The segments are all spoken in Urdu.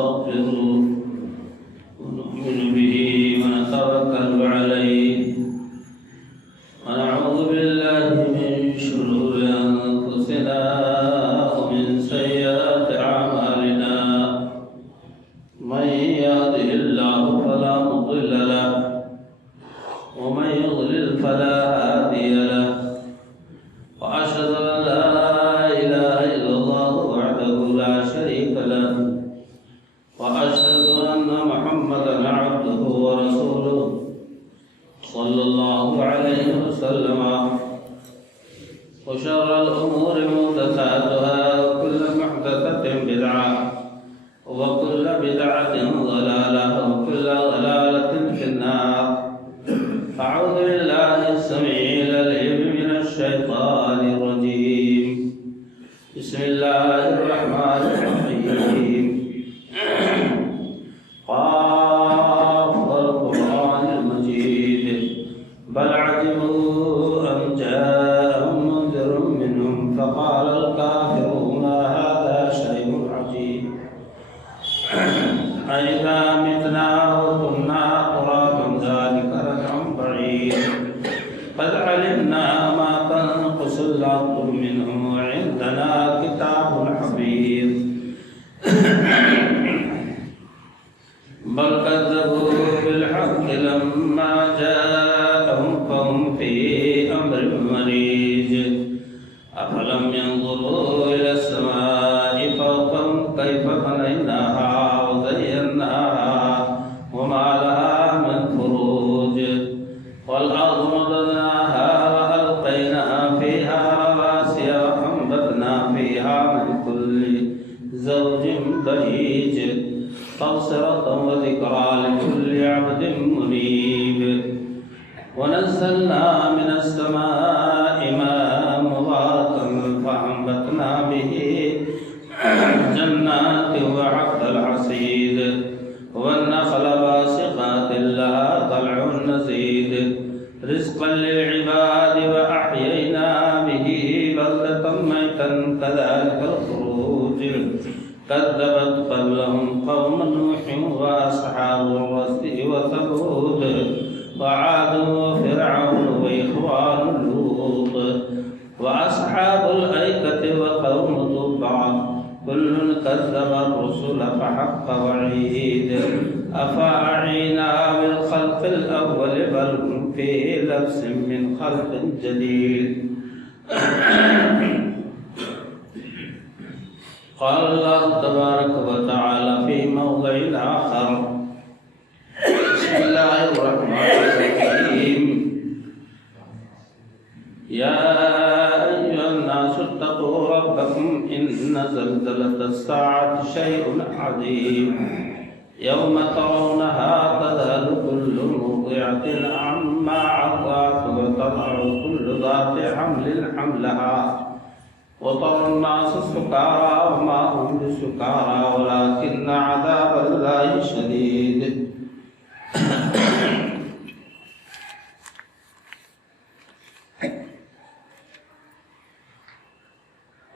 ونستغفره ونؤمن به ونتوكل عليه ونعوذ بالله من شرور أنفسنا ومن سيئات أعمالنا من يهده الله فلا مضل له ومن يضلل فلا هادي له وأشهد أن لا إله إلا الله وحده لا شريك له وأشهد أن محمدا عبده ورسوله صلى الله عليه وسلم وشر الأمور محدثاتها وكل محدثة بدعة وكل بدعة ضلالة وكل ضلالة في النار. أعوذ بالله السميع العليم من الشيطان الرجيم. بسم الله الرحمن الرحيم. قاف والقرآن المجيد بل عجبوا أن جاءهم منذر منهم فقال الكافرون هذا شيء عجيب أئذا متنا وكنا ترابا ذلك رجع بعيد قد علمنا ما تنقص الأرض منهم وعندنا كتاب حفيظ بل كذبوا بالحق لما جاءهم فهم في أمر مريج أفلم ينظروا إلى السماء فوقهم كيف بنيناها وزيناها وما لها من فروج والأرض مددناها وألقينا فيها رواسي وأنبتنا فيها من كل زوج بهيج تبصرة وذكرى لكل عبد منيب ونزلنا من السماء ماء مباركا فأنبتنا به جنات وحب الحصيد والنخل باسقات لها طلع نضيد رزقا للعباد وأحيينا به بلدة ميتا كذلك الخروج كذبت قبلهم قوم نوح وأصحاب الرس وثمود وعاد وفرعون وإخوان لوط وأصحاب الأيكة وقوم تبع كل كذب الرسل فحق وعيد أفأعينا بالخلق الأول بل هم في لبس من خلق جديد. قال الله تبارك وتعالى في موضع آخر بسم الله الرحمن الرحيم يا أيها الناس اتقوا ربكم إن زلزلة الساعة شيء عظيم يوم ترونها تذهل كل مرضعة عما أرضعت وتضع كل ذات حمل حملها وترى الناس سكارى وما هم بسكارى ولكن عذاب الله شديد.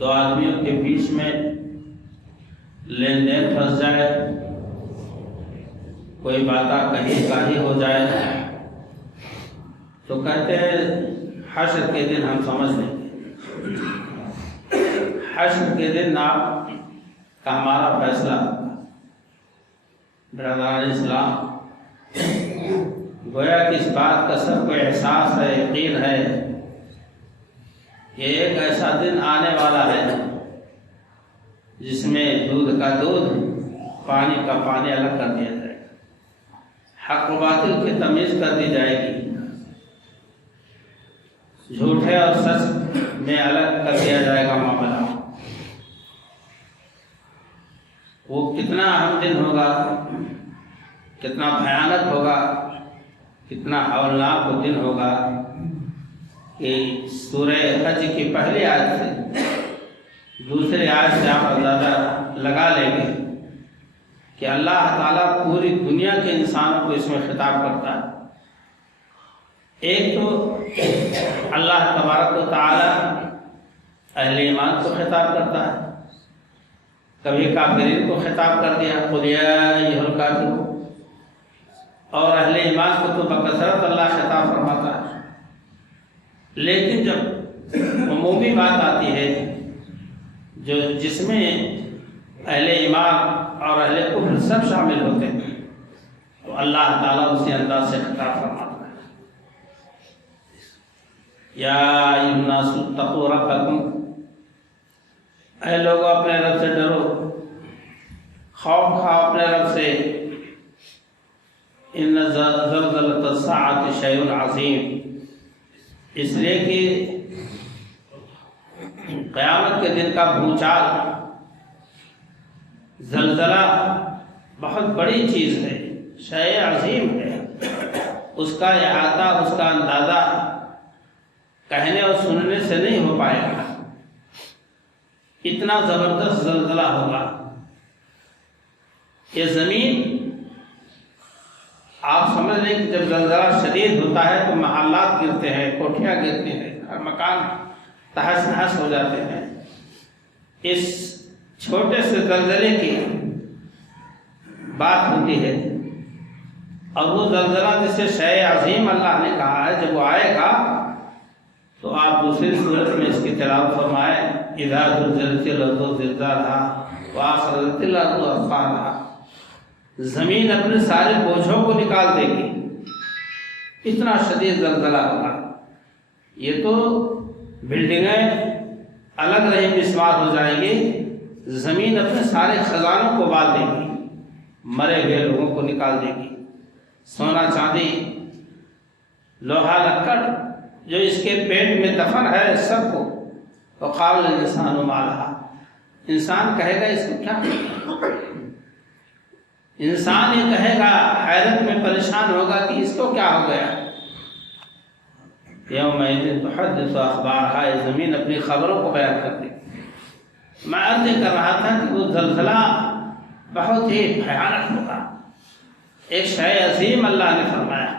دو آدمیوں کے بیچ میں لین دین پھنس جائے، کوئی بات کہیں کاہی ہو جائے، تو کہتے ہیں حشر کے دن ہم سمجھ لیں گے، حشر کے دن آپ کا ہمارا فیصلہ۔ برادران اسلام، گویا کہ اس بات کا سب کو احساس ہے، یقین ہے کہ ایک ایسا دن آنے والا ہے جس میں دودھ کا دودھ، پانی کا پانی الگ کر دیا جائے گا، حق و باطل کی تمیز کر دی جائے گی، جھوٹے اور سچ میں الگ کر دیا جائے گا معاملہ۔ وہ کتنا اہم دن ہوگا، کتنا بھیانک ہوگا، کتنا ہولناک وہ دن ہوگا کہ سورہ حج کی پہلی آیت سے دوسری آیت سے آپ اندازہ لگا لیں گے کہ اللہ تعالیٰ پوری دنیا کے انسانوں کو اس میں خطاب کرتا ہے۔ ایک تو اللہ تبارک و تعالیٰ اہل ایمان کو خطاب کرتا ہے، کبھی کافرین کو خطاب کر دیا قل یا ایھا الکافرون، اور اہل ایمان کو تو بکثرت اللہ خطاب فرماتا ہے۔ لیکن جب عمومی بات آتی ہے جس میں اہل ایمان اور اہل کفر سب شامل ہوتے ہیں، تو اللہ تعالیٰ اسی انداز سے خطاب فرماتا ہے، یا ایھا الناس اتقوا ربکم، اے لوگوں اپنے رب سے ڈرو، خوف کھاؤ اپنے رب سے، ان زلزلۃ الساعۃ شیء عظیم، اس لیے کہ قیامت کے دن کا بھونچال، زلزلہ بہت بڑی چیز ہے، شیء عظیم ہے، اس کا احاطہ، اس کا اندازہ کہنے اور سننے سے نہیں ہو پائے گا، اتنا زبردست زلزلہ ہوگا۔ یہ زمین، آپ سمجھ لیں کہ جب زلزلہ شدید ہوتا ہے تو محلات گرتے ہیں، کوٹھیاں گرتے ہیں، ہر مکان تہس نہس ہو جاتے ہیں۔ اس چھوٹے سے زلزلے کی بات ہوتی ہے، اور وہ زلزلہ جسے شیء عظیم اللہ نے کہا ہے، جب وہ آئے گا تو آپ دوسری صورت میں اس کی تلاوت فرمائیں، اذا زلزلت الارض زلزالها واخرجت الارض اثقالها، زمین اپنے سارے بوجھوں کو نکال دے گی، اتنا شدید زلزلہ ہوگا۔ یہ تو بلڈنگیں الگ رہی مسمار ہو جائیں گی، زمین اپنے سارے خزانوں کو بال دے گی، مرے ہوئے لوگوں کو نکال دے گی، سونا چاندی لوہا لکڑ جو اس کے پیٹ میں دفن ہے سب کو، وقال الانسان ما لہا، انسان کہے گا اس کو کیا، انسان یہ کہے گا، حیرت میں پریشان ہوگا کہ اس کو کیا ہو گیا۔ یومئذ تحدث اخبارہا، یہ زمین اپنی خبروں کو بیان کر دے۔ میں عرض کر رہا تھا کہ وہ زلزلہ بہت ہی بھیانک ہوگا، ایک شیء عظیم اللہ نے فرمایا۔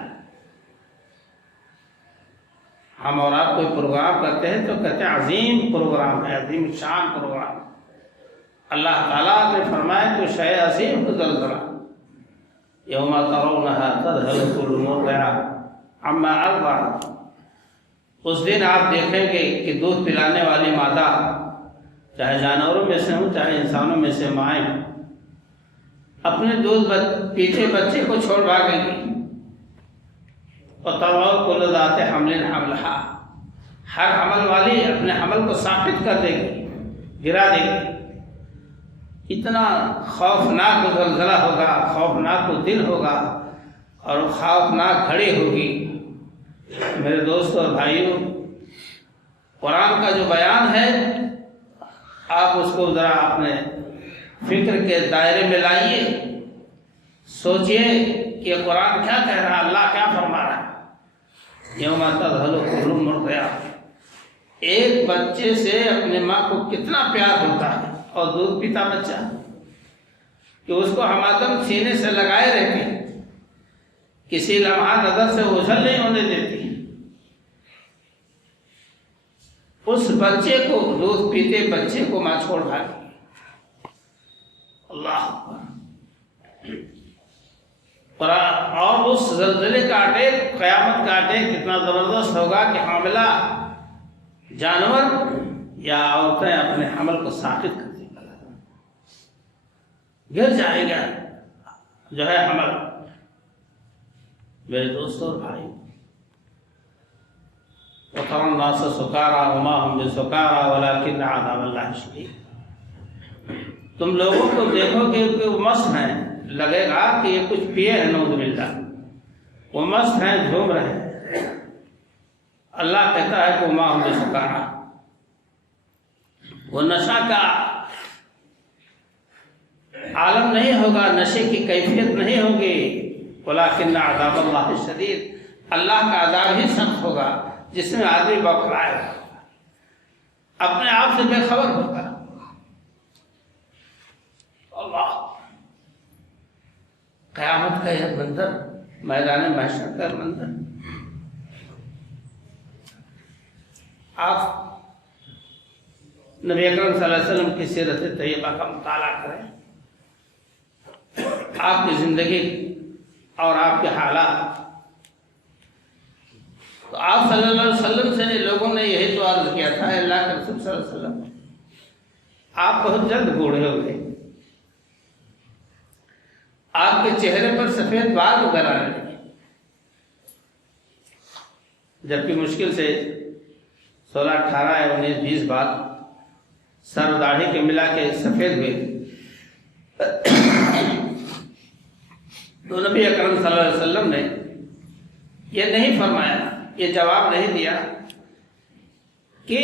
ہم اور آپ کوئی پروگرام کرتے ہیں تو کہتے ہیں عظیم پروگرام ہے، عظیم شان پروگرام، اللہ تعالیٰ نے فرمایا تو شیء عظیم کو زلزلہ، یوم ترونہا تذہل کل مرضعۃ عما ارضعت، اس دن آپ دیکھیں گے کہ دودھ پلانے والی مادہ، چاہے جانوروں میں سے ہوں چاہے انسانوں میں سے مائیں، اپنے دودھ پیتے بچے کو چھوڑ بھاگیں گی، وَتَضَعُ كُلُّ ذَاتِ حَمْلٍ حَمْلَهَا، ہر حمل والی اپنے حمل کو ساقط کر دے گی، گرا دے گی۔ اتنا خوفناک زلزلہ ہوگا، خوفناک دن ہوگا، اور خوفناک گھڑی ہوگی۔ میرے دوستوں اور بھائیوں، قرآن کا جو بیان ہے آپ اس کو ذرا اپنے فکر کے دائرے میں لائیے، سوچئے کہ قرآن کیا کہہ رہا ہے، اللہ کیا فرما رہا ہے۔ یوم تذہل کل مرضعۃ، ایک بچے سے اپنے ماں کو کتنا پیار ہوتا ہے، اور دودھ پیتا بچہ کہ اس کو ہمادم سینے سے لگائے رہتے، کسی لمحہ نظر سے اوجھل نہیں ہونے دیتی۔ اس بچے کو، دودھ پیتے بچے کو ماں چھوڑ بھاگی. اللہ اکبر. اور اس زلزلے کا اٹیک، قیامت کا اٹیک کتنا زبردست ہوگا کہ حاملہ جانور یا عورتیں اپنے حمل کو ساقط کر دیں گے، گر جائے گا جو ہے حمل. میرے دوستوں اور بھائی، وَتَرَى النَّاسَ سُكَارَىٰ وَمَا هُم بِسُكَارَىٰ وَلَٰكِنَّ عَذَابَ اللَّهِ شَدِيدٌ. تم لوگوں کو دیکھو کہ وہ مست ہیں، لگے گا کہ یہ کچھ پیے ہیں، نعوذ باللہ، وہ مست ہیں، جھوم رہے ہیں. اللہ کہتا ہے کہ وَمَا هُم بِسُكَارَىٰ، وہ نشہ کا عالم نہیں ہوگا، نشے کی کیفیت نہیں ہوگی. وَلَٰكِنَّ عَذَابَ اللَّهِ شَدِيدٌ، اللہ کا عذاب ہی سخت ہوگا جس میں آدمی بوکھلائے گا، اپنے آپ سے بے خبر ہوگا. اللہ، قیامت کا یہ منظر، میدان محشر کا منظر. آپ نبی اکرم صلی اللہ علیہ وسلم کی سیرت طیبہ کا مطالعہ کریں، آپ کی زندگی اور آپ کے حالات. تو آپ صلی اللہ علیہ وسلم سے لوگوں نے یہی تو عرض کیا تھا، اللہ کے رسول صلی اللہ علیہ وسلم آپ بہت جلد بوڑھے ہو گئے، آپ کے چہرے پر سفید بال اگر آنے لگے، جبکہ مشکل سے 16، 18، 19، 20 بال سر و داڑھی کے ملا کے سفید ہوئے. تو نبی اکرم صلی اللہ علیہ وسلم نے یہ نہیں فرمایا، یہ جواب نہیں دیا کہ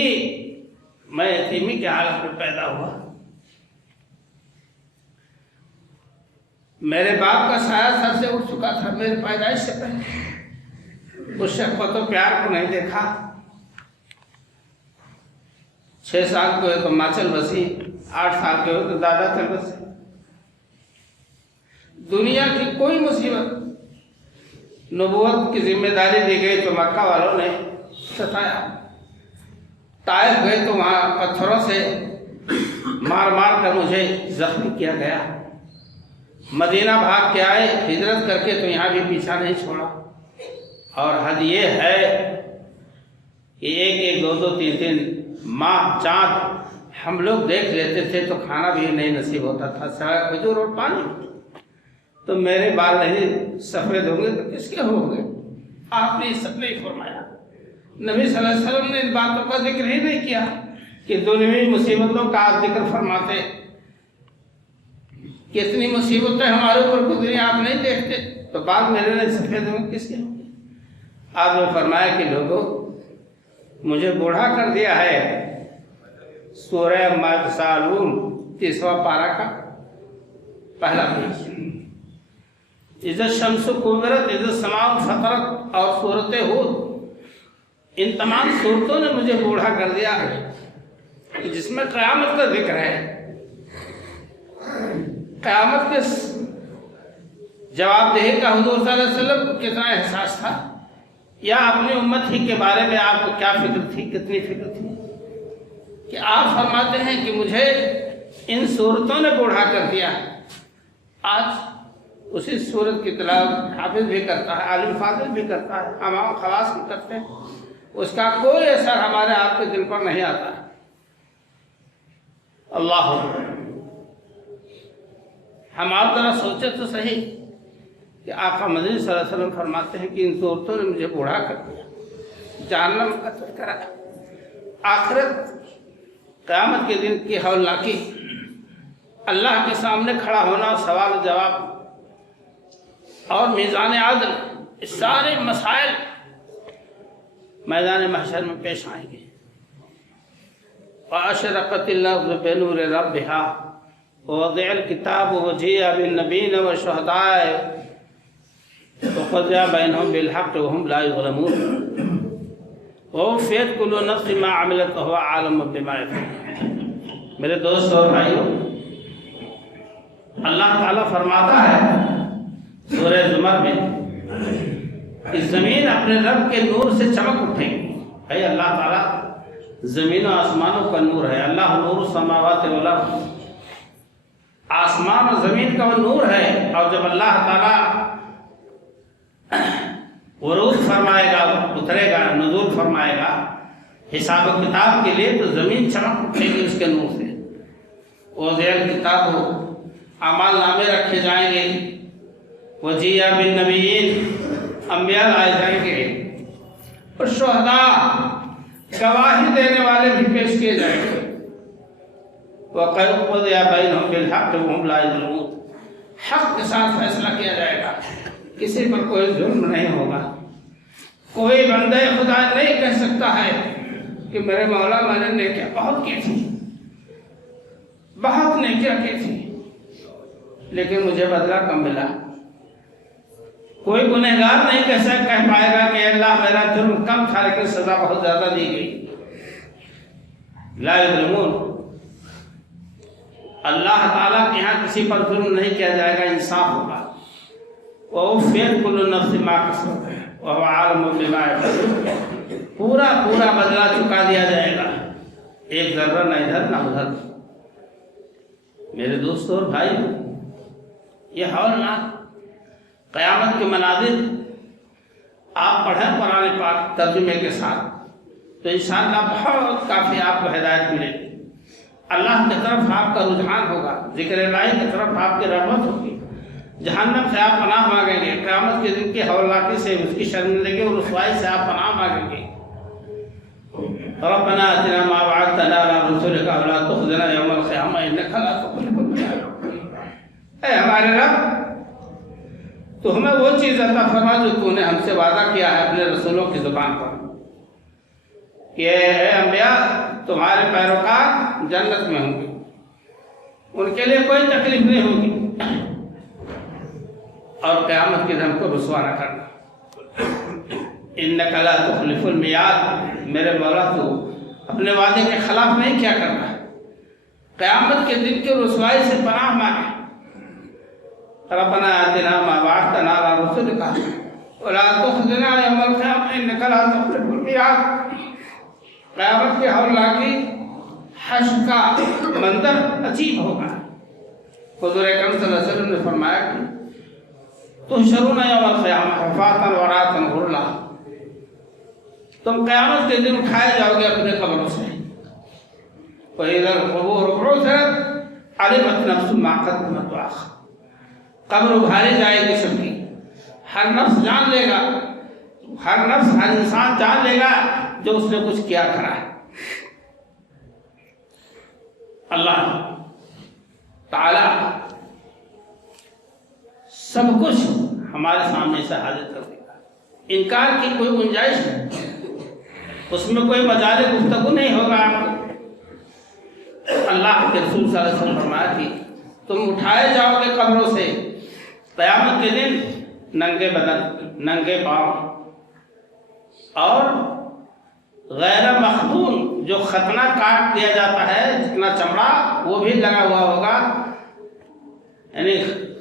میں یتیمی کے حالت میں پیدا ہوا، میرے باپ کا سایہ سر سے اٹھ چکا تھا میرے پیدائش سے پہلے. اس شفقت و پیار کو نہیں دیکھا. 6 سال کے ہوئے تو ماں چل بسی، 8 سال کے ہوئے تو دادا چل بسے. دنیا کی کوئی مصیبت، نبوت کی ذمہ داری دی گئی تو مکہ والوں نے ستایا. طائف گئے تو وہاں پتھروں سے مار مار کر مجھے زخمی کیا گیا. مدینہ بھاگ کے آئے، ہجرت کر کے تو یہاں بھی پیچھا نہیں چھوڑا. اور حد یہ ہے کہ 1، 2، 3 ماہ چاند ہم لوگ دیکھ لیتے تھے تو کھانا بھی نہیں نصیب ہوتا تھا سوائے کھجور اور پانی. تو میرے بال نہیں سفید ہوں گے تو کس کے ہوں گے؟ آپ نے سب نہیں فرمایا. نبی صلی اللہ علیہ وسلم نے ان باتوں کا ذکر ہی نہیں کیا کہ دنیوی مصیبتوں کا آپ ذکر فرماتے. کتنی مصیبتیں ہمارے اوپر گزری آپ نہیں دیکھتے، تو بال میرے نہیں سفید ہوں گے کس کے ہوں گے؟ آپ نے فرمایا کہ لوگوں مجھے بوڑھا کر دیا ہے. سورہ متسالون 30واں پارہ کا پہلا پیج. اذا الشمس کورت، اذا السماء فطرت اور سورۃ ہود، ان تمام صورتوں نے مجھے بوڑھا کر دیا ہے، جس میں قیامت کا ذکر ہے. قیامت کے جواب دہی کا حضور صلی اللہ علیہ وسلم کو کتنا احساس تھا، یا اپنی امت ہی کے بارے میں آپ کو کیا فکر تھی، کتنی فکر تھی کہ آپ فرماتے ہیں کہ مجھے ان صورتوں نے بوڑھا کر دیا. آج اسی صورت کی تلاوت حافظ بھی کرتا ہے، عالم فاضل بھی کرتا ہے، عوام خواص بھی کرتے ہیں، اس کا کوئی اثر ہمارے آپ کے دل پر نہیں آتا. اللہ اکبر. ہم آپ ذرا سوچے تو صحیح کہ آقا مدنی صلی اللہ علیہ وسلم فرماتے ہیں کہ ان صورتوں نے مجھے بوڑھا کر دیا. جہنم کا تذکرہ، آخرت، قیامت کے دن کی ہولناکی، اللہ کے سامنے کھڑا ہونا، سوال و جواب اور میزان عدل، اس سارے مسائل میدان محشر میں پیش آئیں گے. وَأَشْرَقَتِ الْأَرْضُ بِنُورِ رَبِّهَا وَوَضِعَ الْكِتَابُ وَجِيءَ بِالنَّبِيِّينَ وَالشُّهَدَاءِ وَقُضِيَ بَيْنَهُم بِالْحَقِّ وَهُمْ لَا يُظْلَمُونَ وَوَفِّيَتْ كُلُّ نَفْسٍ مَا عَمِلَتْ وَهُوَ عَالِمٌ بِمَا يَفْعَلُونَ. میرے دوست اور بھائیوں، اللہ تعالیٰ فرماتا ہے سورہ زمر میں کہ زمین اپنے رب کے نور سے چمک اٹھے گی. اے اللہ تعالیٰ زمین و آسمانوں کا نور ہے. اللہ نور السماوات والارض، آسمان اور زمین کا وہ نور ہے. اور جب اللہ تعالیٰ عروج فرمائے گا، اترے گا، نزول فرمائے گا حساب و کتاب کے لیے، تو زمین چمک اٹھے گی اس کے نور سے. وزیر کتاب ہو، اعمال نامے رکھے جائیں گے، وجیہ بالنبیین، انبیاء لائے جائیں گے، اور شہداء گواہی دینے والے بھی پیش کیے جائیں گے. وَقَضِيَ بَيْنَهُمْ بِالْحَقِّ وَهُمْ لَا يُظْلَمُونَ، حق کے ساتھ فیصلہ کیا جائے گا، کسی پر کوئی ظلم نہیں ہوگا. کوئی بندہ خدا نہیں کہہ سکتا ہے کہ میرے مولا میں نے نیکیاں بہت کی تھی، بہت نیکیاں کی تھی، لیکن مجھے بدلہ کم ملا. کوئی گنہگار نہیں کہہ پائے گا کہ اللہ میرا جرم کم تھا لیکن سزا بہت زیادہ دی گئی. لا یظلمون، اللہ تعالیٰ کے یہاں کسی پر ظلم نہیں کیا جائے گا، انصاف ہوگا. وَوَفِّيَتْ كُلُّ نَفْسٍ مَا كَسَبَتْ وَهُوَ عَالِمٌ بِمَا يَفْعَلُونَ، پورا بدلہ چکا دیا جائے گا، ایک ذرہ نہ ادھر نہ ادھر. میرے دوستوں اور بھائی، یہ ہولناک قیامت کے مناظر آپ پڑھیں قرآن پاک ترجمے کے ساتھ تو انشاءاللہ بہت کافی آپ کو ہدایت ملے گی. اللہ کی طرف آپ کا رجحان ہوگا، ذکر الہی کی طرف آپ کی رغبت ہوگی. جہنم سے آپ پناہ مانگیں گے، قیامت کے دن کی ہولناکی سے، اس کی شرمندگی اور رسوائی سے آپ پناہ مانگیں گے. ربنا آتنا ما وعدتنا على رسولك ولا تخزنا يوم القيامة انك لا تخلف الميعاد. اے ہمارے رب، تو ہمیں وہ چیز عطا فرما جو تو نے ہم سے وعدہ کیا ہے اپنے رسولوں کی زبان پر کہ اے انبیاء تمہارے پیروکار جنت میں ہوں گے، ان کے لیے کوئی تکلیف نہیں ہوگی، اور قیامت کے دن کو رسوا نہ کرنا. انک لا تخلف المیعاد، میرے مولا تو اپنے وعدے کے خلاف نہیں کیا کرتا. قیامت کے دن کی رسوائی سے پناہ مانگے. ربنا آتنا ما وعدتنا على رسلك ولا تخزنا يوم القيامة انك لا تخلف الميعاد. قیامت کے ہولناکی حشر کا منظر عجیب ہوگا. حضور اکرم صلی اللہ علیہ وسلم نے فرمایا کہ تحشرون یوم القیامہ حفاۃ عراۃ غرلا، تم قیامت کے دن اٹھائے جاؤ گے اپنے قبروں سے. وَإِذَا الْقُبُورُ بُعْثِرَتْ عَلِمَتْ نَفْسٌ مَا قَدَّمَتْ وَأَخَّرَتْ، قبر ابھاری جائے گی سب کی. ہر نفس جان لے گا، ہر نفس، ہر انسان جان لے گا جو اس نے کچھ کیا کرا ہے. اللہ تعالی سب کچھ ہمارے سامنے سے حاضر کر دے گا. انکار کی کوئی گنجائش نہیں، اس میں کوئی مجال گفتگو نہیں ہوگا. آپ کو اللہ کے رسول صلی اللہ علیہ وسلم فرمایا کہ تم اٹھائے جاؤ گے قبروں سے قیامت کے دن ننگے بدن، ننگے پاؤں، اور غیر مختون، جو ختنہ کاٹ دیا جاتا ہے جتنا چمڑا وہ بھی لگا ہوا ہوگا، یعنی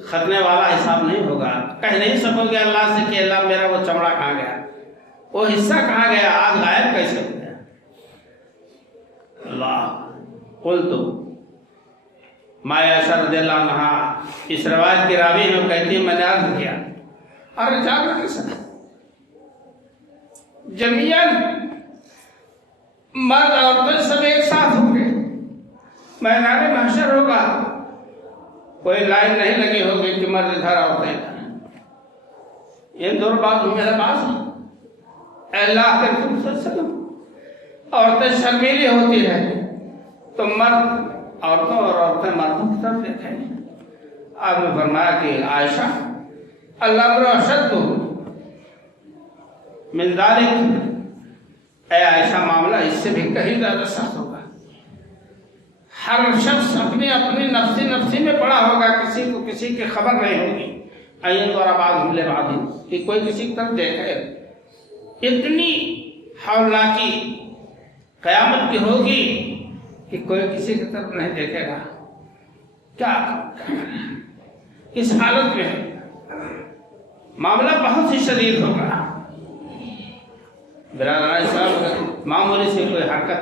ختنے والا حساب نہیں ہوگا. کہہ نہیں سکو گے اللہ سے کہ اللہ میرا وہ چمڑا کہاں گیا، وہ حصہ کہاں گیا، آج غائب کیسے ہو گیا. اللہ قلت ما عائشہ رضی اللہ عنہا، اس روایت کی راوی ہے، کہتی ہے میں نے عرض کیا، ارے جاگر کے ساتھ جمیعاً مرد عورتیں سب ایک ساتھ ہوں گے، میدان محشر ہوگا، کوئی لائن نہیں لگی ہوگی کہ مرد ادھر عورتیں ادھر. یہ دور بات میرے پاس ہے. اے اللہ کے رسول صلی اللہ علیہ وسلم، عورتیں شرمیلی ہوتی ہے تو مرد عورتوں اور عورتیں مردوں کی طرف دیکھیں گے. آپ نے فرمایا کہ عائشہ الامر اشد من ذلک، اے عائشہ معاملہ اس سے بھی کہیں زیادہ سخت ہوگا. ہر شخص اپنی اپنی نفسی میں پڑا ہوگا، کسی کو کسی کی خبر نہیں ہوگی. این اور بعض ملے بعض، کہ کوئی کسی کی طرف دیکھے. اتنی ہولناکی قیامت کی ہوگی کہ کوئی کسی کی طرف نہیں دیکھے گا. کیا اس حالت میں معاملہ بہت ہی شدید ہوگا. برادران اسلام، معمولی سے کوئی حرکت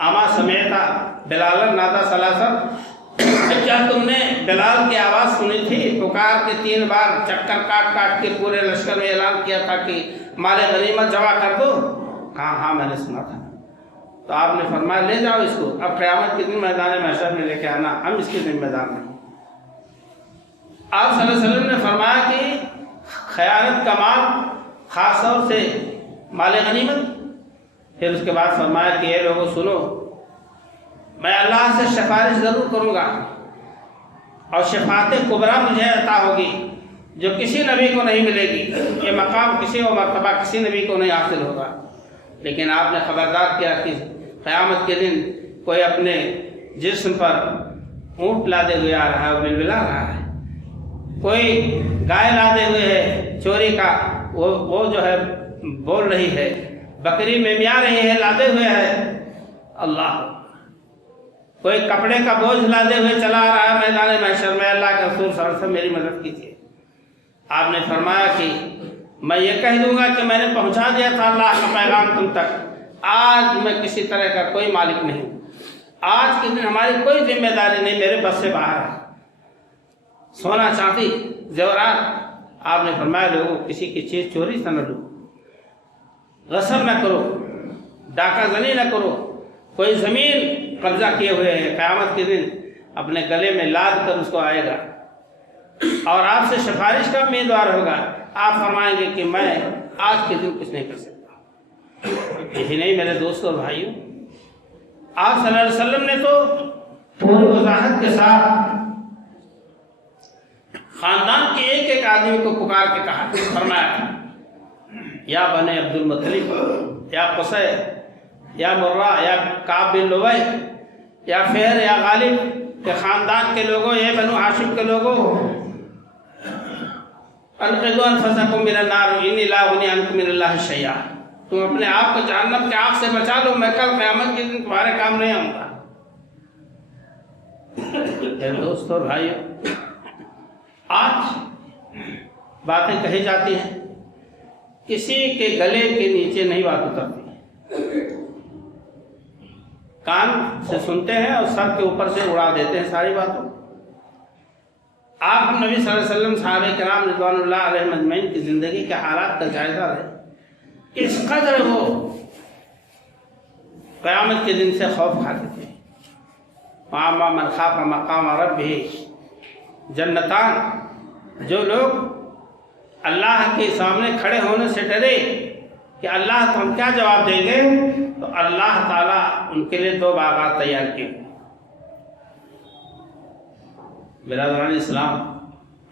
اما سمعت بلالا نادى ثلاثا، کیا تم نے بلال کی آواز سنی تھی پکار کے 3 بار چکر کاٹ کاٹ کے پورے لشکر میں اعلان کیا تھا کہ مال غنیمت جمع کر دو؟ کہا ہاں میں نے سنا تھا۔ تو آپ نے فرمایا لے جاؤ اس کو، اب قیامت کے دن میدان محشر میں لے کے آنا، ہم اس کے ذمہ دار نہیں۔ آپ صلی اللہ علیہ وسلم نے فرمایا کہ خیانت کا مال خاص طور سے مال غنیمت، پھر اس کے بعد فرمایا کہ اے لوگوں سنو، میں اللہ سے سفارش ضرور کروں گا اور شفاعت کبریٰ مجھے عطا ہوگی جو کسی نبی کو نہیں ملے گی، یہ مقام کسی و مرتبہ کسی نبی کو نہیں حاصل ہوگا۔ لیکن آپ نے خبردار کیا کہ قیامت کے دن کوئی اپنے جسم پر اونٹ لادے ہوئے آ رہا ہے، بلبلا رہا ہے، کوئی گائے لادے ہوئے ہے چوری کا، وہ جو ہے بول رہی ہے، بکری میمیا رہی ہے لادے ہوئے ہے، اللہ، کوئی کپڑے کا بوجھ لادے ہوئے چلا آ رہا ہے میدان محشر میں، اللہ کے رسول صلی اللہ علیہ وسلم میری مدد کیجیے۔ آپ نے فرمایا کہ میں یہ کہہ دوں گا کہ میں نے پہنچا دیا تھا اللہ کا پیغام تم تک، آج میں کسی طرح کا کوئی مالک نہیں ہوں، آج کے دن ہماری کوئی ذمہ داری نہیں، میرے بس سے باہر ہے، سونا چاندی زیورات۔ آپ نے فرمایا لوگوں کسی کی چیز چوری سے نہ لو، غصب نہ کرو، ڈاکہ زنی نہ کرو، کوئی زمین قبضہ کیے ہوئے ہیں قیامت کے دن اپنے گلے میں لاد کر اس کو آئے گا اور آپ سے سفارش کا امیدوار ہوگا، آپ فرمائیں گے کہ میں آج کے دن کچھ نہیں کر سکتا۔ یہی نہیں میرے دوستوں اور بھائیوں، آپ صلی اللہ علیہ وسلم نے تو پوری وضاحت کے ساتھ خاندان کے ایک ایک آدمی کو پکار کے کہا، فرمایا یا بنی عبد المطلب، یا قصی، یا مرہ، یا کعب بن لؤی، یا فہر، یا غالب کے خاندان کے لوگوں، یہ بنو ہاشم کے لوگوں، انقذوا انفسکم من النار انی لا اغنی عنکم من اللہ شیئا، تم اپنے آپ کو جہنم کے آگ سے بچا لو، میں کل قیامت کے دن تمہارے کام نہیں آؤں گا۔ اے دوستو اور بھائیو، آج باتیں کہی جاتی ہیں، کسی کے گلے کے نیچے نہیں بات اترتی، کان سے سنتے ہیں اور سر کے اوپر سے اڑا دیتے ہیں ساری باتوں۔ آپ نبی صلی اللہ علیہ وسلم صحابہ کرام رضوان اللہ علیہ مجمعین کی زندگی کے حالات کا جائزہ لیں، اس قدر وہ قیامت کے دن سے خوف کھاتے تھے۔ وَأَمَّا مَنْ خَافَ مَقَامَ رَبِّهِ جنتان، جو لوگ اللہ کے سامنے کھڑے ہونے سے ڈرے کہ اللہ تو ہم کیا جواب دیں گے، تو اللہ تعالیٰ ان کے لیے 2 باغات تیار کیے۔ برادران اسلام،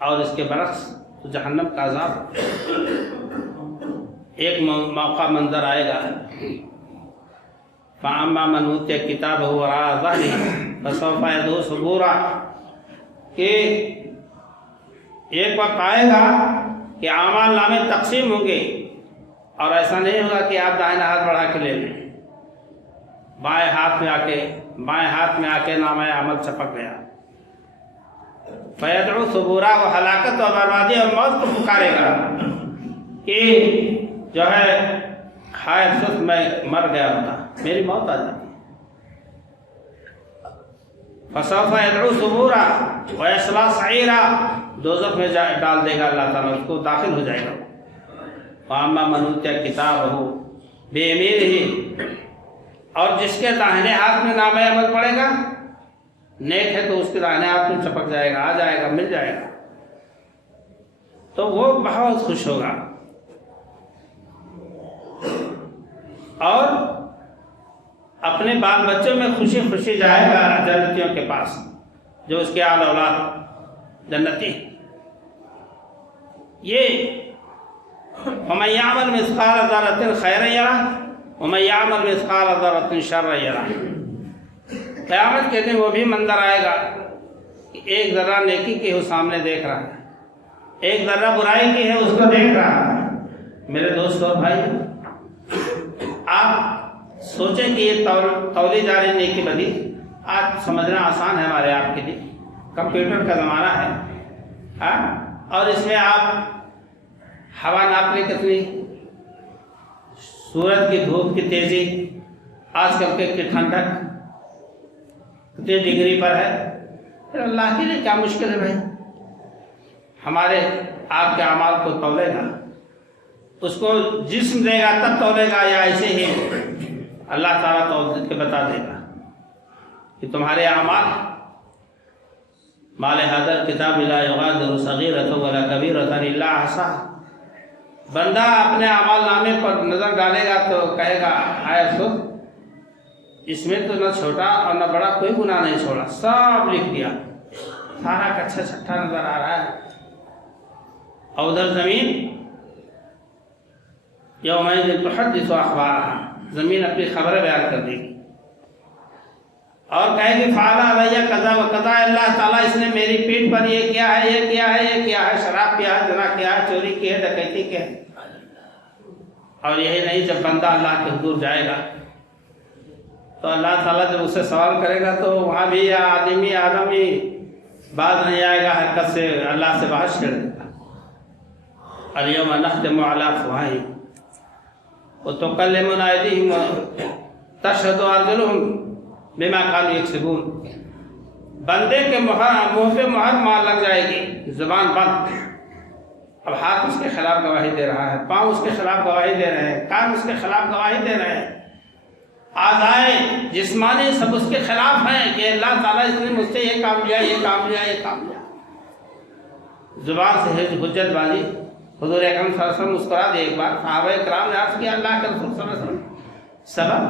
اور اس کے برعکس تو جہنم کا عذاب ایک موقع منظر آئے گا، فَأَمَّا مَنْ أُوتِيَ كِتَابَهُ وَرَاءَ ظَهْرِهِ فَسَوْفَ يَدْعُو ثُبُورًا، کہ ایک وقت آئے گا کہ اعمال نامے تقسیم ہوں گے، اور ایسا نہیں ہوگا کہ آپ دائیں ہاتھ بڑھا کے لے لیں، بائیں ہاتھ میں آ کے نامہ عمل چپک گیا۔ فَيَدْعُو ثُبُورًا، وہ ہلاکت اور بربادی اور موت کو پکارے گا کہ جو ہے ہائے افسوس میں مر گیا ہوتا، میری موت آ جاتی۔ فَسَوْفَ يَدْعُو ثُبُورًا وَيَصْلَىٰ سَعِيرًا، دوزخ میں ڈال دے گا اللہ تعالیٰ، اس کو داخل ہو جائے گا۔ وَأَمَّا مَنْ أُوتِيَ كِتَابَهُ بِيَمِينِهِ، اور جس کے داہنے ہاتھ میں نامہ عمل پڑے گا، نیک ہے تو اس کے داہنے ہاتھ میں چپک جائے گا، آ جائے گا، مل جائے گا، تو وہ بہت خوش ہوگا اور اپنے بال بچوں میں خوشی خوشی جائے گا جنتیوں کے پاس، جو اس کے آل اولاد جنتی۔ یہ وَمَن يَعْمَلْ مِثْقَالَ ذَرَّةٍ خَيْرًا يَرَهُ وَمَن يَعْمَلْ مِثْقَالَ ذَرَّةٍ شَرًّا يَرَهُ۔ قیامت کے دن وہ بھی منظر آئے گا کہ ایک ذرہ نیکی کی وہ سامنے دیکھ رہا ہے، ایک ذرہ برائی کی ہے اس کو دیکھ رہا ہے۔ میرے دوست اور بھائی، آپ سوچیں کہ یہ تولی جا رہی نیکی بدی آج سمجھنا آسان ہے ہمارے آپ کے لیے، کمپیوٹر کا زمانہ ہے، اور اس میں آپ ہوا ناپ لیں کتنی، سورج کی دھوپ کی تیزی، آج کل کے ٹھنڈک کتنی ڈگری پر ہے، پھر اللہ کے لیے کیا مشکل ہے بھائی؟ ہمارے آپ کے اعمال کو تولے گا، اس کو جسم دے گا تب تولے گا، یا ایسے ہی اللہ تعالیٰ تول کے بتا دے گا کہ تمہارے اعمال مال حاضر کتاب لا یغادر صغیرۃ ولا کبیرۃ الا احصاها۔ بندہ اپنے اعمال نامے پر نظر ڈالے گا تو کہے گا آئے افسوس، اس میں تو نہ چھوٹا اور نہ بڑا کوئی گناہ نہیں چھوڑا، سب لکھ دیا، سارا کچھا چھٹا نظر آ رہا ہے۔ اور ادھر زمین یومئذ تحدث اخبارها، زمین اپنی خبریں بیان کر دے گی اور کہے گی فعل علیہ کذا و کذا، اللہ تعالیٰ اس نے میری پیٹھ پر یہ کیا ہے، یہ کیا ہے، یہ کیا ہے، شراب پیا ہے، زنا کیا ہے، چوری کی ہے، ڈکیتی کی ہے۔ اور یہی نہیں، جب بندہ اللہ کے حضور جائے گا تو اللہ تعالیٰ جب اسے سوال کرے گا تو وہاں بھی یا آدمی باز نہیں آئے گا، حرکت سے اللہ سے بحث کر دے گا۔ الیوم نختم علی افواہہم وتکلمنا ایدیہم تشہد ارجلہم بما كانوا یکسبون۔ بندے کے منہ پہ مہر مار لگ جائے گی، زبان بند، اب ہاتھ اس کے خلاف گواہی دے رہا ہے، پاؤں اس کے خلاف گواہی دے رہے ہیں، کان اس کے خلاف گواہی دے رہے ہیں، اعضائے جسمانی سب اس کے خلاف ہیں کہ اللہ تعالیٰ اس نے مجھ سے یہ کام لیا، یہ کام لیا، یہ کام لیا۔ زبان سے حجت بازی۔ حضور اکرم صلی اللہ علیہ وسلم مسکرا دے ایک بار، صحابہ کرام نے عرض کیا اللہ کے رسول صلی اللہ علیہ وسلم سبب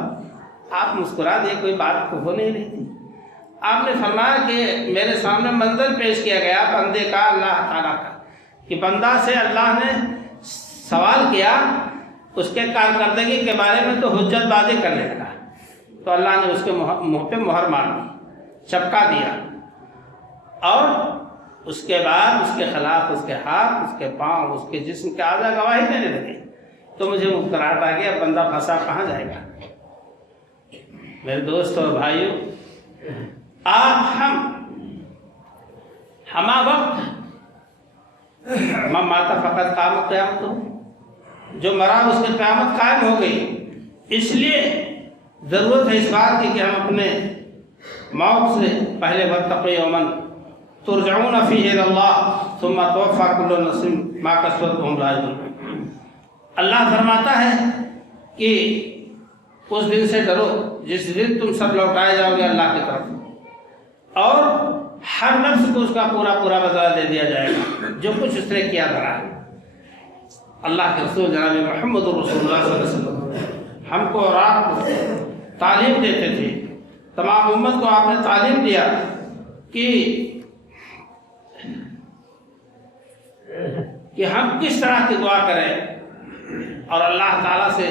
آپ مسکرا دے، کوئی بات تو ہو نہیں رہی تھی۔ آپ نے فرمایا کہ میرے سامنے منظر پیش کیا گیا بندے کا اللہ تعالیٰ کا، کہ بندہ سے اللہ نے سوال کیا، اس کے کارکردگی کے بارے میں تو حجت بازی کرنے لگا، تو اللہ نے اس کے منہ پہ مہر مار دی، چپکا دیا، اور اس کے بعد اس کے خلاف اس کے ہاتھ، اس کے پاؤں، اس کے جسم کے اعضاء گواہی دینے لگے۔ تو مجھے مقررات آ گیا، بندہ پھنسا کہاں جائے گا؟ میرے دوستوں اور بھائیوں، آپ ہما وقت من مات فقط قامت قیامت ہو، جو مرا اس کی قیامت قائم ہو گئی۔ اس لیے ضرورت ہے اس بات کی کہ ہم اپنے موت سے پہلے واتقوا یوما ترجعون فیہ الی اللہ ثم توفی کل نفس ما کسبت وہم لا یظلمون۔ اللہ فرماتا ہے کہ اس دن سے ڈرو جس دن تم سب لوٹائے جاؤ گے اللہ کی طرف، اور ہر نفس کو اس کا پورا پورا بدلہ دے دیا جائے گا جو کچھ اس نے کیا دھرا ہے۔ اللہ کے رسول جناب محمد رسول اللہ صلی اللہ علیہ وسلم ہم کو اور آپ کو تعلیم دیتے تھے، تمام امت کو آپ نے تعلیم دیا کہ ہم کس طرح کی دعا کریں اور اللہ تعالیٰ سے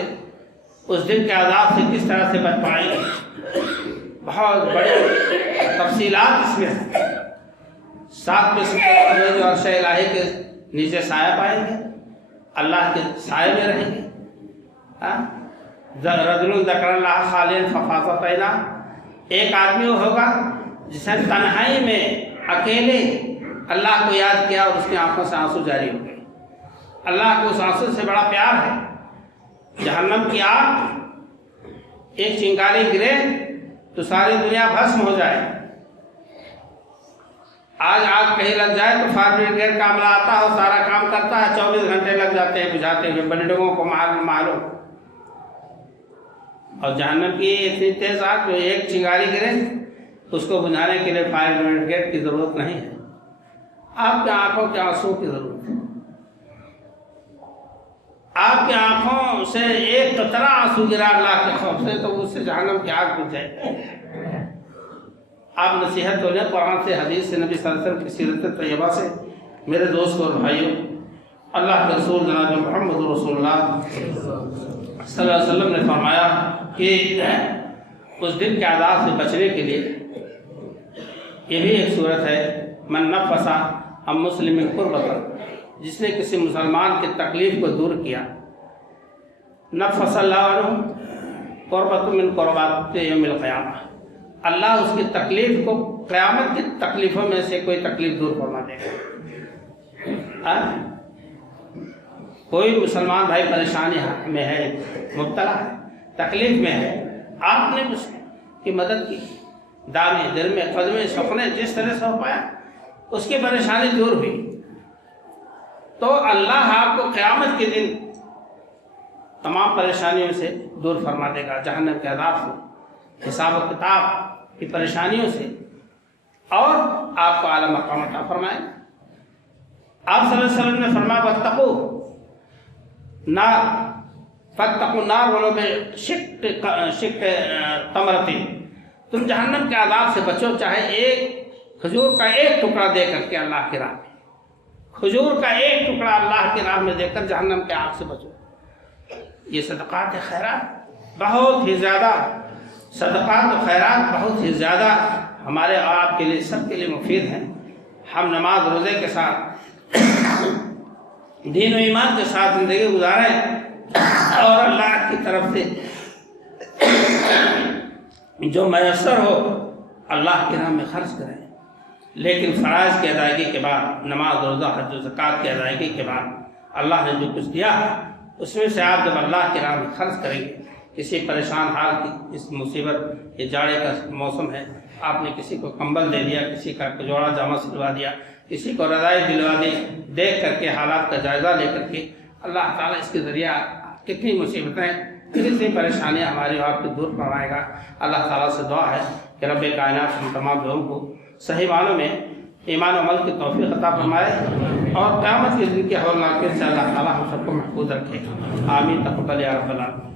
اس دن کے عذاب سے کس طرح سے بچ پائیں گے۔ بہت بڑے تفصیلات اس میں ہیں۔ 7 قسم کے جو عرش الہی کے نیچے سایہ پائیں گے، اللہ کے سائے میں رہیں گے۔ رجل ذکر اللہ خالیا ففاضت عیناہ، ایک آدمی وہ ہوگا جس نے تنہائی میں اکیلے اللہ کو یاد کیا اور اس کی آنکھوں سے آنسو جاری ہو گئے۔ اللہ کو اس آنسو سے بڑا پیار ہے۔ جہنم کی آگ ایک چنگاری گرے تو ساری دنیا بھسم ہو جائے۔ آج آگ کہیں لگ جائے تو فائر بریگیڈ کا عملہ آتا ہے، سارا کام کرتا ہے، 24 گھنٹے لگ جاتے ہیں بجھاتے ہوئے، بلڈنگوں کو مارو۔ اور جہنم کی اتنی تیز آگ جو ایک چنگاری گرے اس کو بجھانے کے لیے فائر بریگیڈ کی ضرورت نہیں ہے، آپ کے آنکھوں کے آنسو کی ضرورت ہے۔ آپ کی آنکھوں سے ایک قطرہ آنسو گرا اللہ کے خوف سے تو اس سے جہنم کی آگ بجھ جائے۔ آپ نصیحت ہو جائے قرآن سے، حدیث سے، نبی صلی اللہ علیہ وسلم کی سیرت طیبہ سے۔ میرے دوستوں اور بھائیوں، اللہ کے رسول جناب محمد رسول اللہ صلی اللہ علیہ وسلم نے فرمایا کہ اس دن کے عذاب سے بچنے کے لیے یہ بھی ایک صورت ہے، من نفس عن مسلم قربۃ، جس نے کسی مسلمان کی تکلیف کو دور کیا، نفس اللہ عنہ قربۃ من قربات یوم القیامہ، اللہ اس کی تکلیف کو قیامت کی تکلیفوں میں سے کوئی تکلیف دور فرما دے گا۔ کوئی مسلمان بھائی پریشانی میں ہے، مبتلا ہے، تکلیف میں ہے، آپ نے اس کی مدد کی، دامے درمے قدمے سپنے جس طرح سے ہو پایا اس کی پریشانی دور ہوئی، تو اللہ آپ کو قیامت کے دن تمام پریشانیوں سے دور فرما دے گا، جہنم کے عذاب سے، حساب و کتاب کی پریشانیوں سے، اور آپ کو اعلیٰ مقام عطا فرمائے گا۔ آپ صلی اللہ علیہ وسلم نے فرمایا فاتقوا النار ولو بشق تمرۃ، تم جہنم کے عذاب سے بچو چاہے ایک کھجور کا ایک ٹکڑا دے کر کے اللہ کی راہ میں، کھجور کا ایک ٹکڑا اللہ کی راہ میں دے کر جہنم کے آگ سے بچو۔ یہ صدقات خیرات بہت ہی زیادہ، صدقات و خیرات بہت ہی زیادہ ہمارے اور آپ کے لیے سب کے لیے مفید ہیں۔ ہم نماز روزے کے ساتھ دین و ایمان کے ساتھ زندگی گزاریں اور اللہ کی طرف سے جو میسر ہو اللہ کی راہ میں خرچ کریں، لیکن فرائض کی ادائیگی کے بعد، نماز روزہ حج و زکوٰۃ کی ادائیگی کے بعد اللہ نے جو کچھ دیا اس میں سے آپ جب اللہ کی راہ میں خرچ کریں گے، کسی پریشان حال کی اس مصیبت، یہ جاڑے کا موسم ہے، آپ نے کسی کو کمبل دے دیا، کسی کا جوڑا جامہ سلوا دیا، کسی کو رضائی دلوا دی، دیکھ کر کے حالات کا جائزہ لے کر کے اللہ تعالیٰ اس کے ذریعہ کتنی مصیبتیں، کتنی پریشانیاں ہماری اور آپ کو دور فرمائے گا۔ اللہ تعالیٰ سے دعا ہے کہ رب کائنات ہم تمام لوگوں کو صحیح معنوں میں ایمان و عمل کی توفیق عطا فرمائے اور قیامت کے دن کے ہولناکیوں سے اللہ تعالیٰ ہم سب کو محفوظ رکھے۔ آمین، تقبل یا رب العالمین۔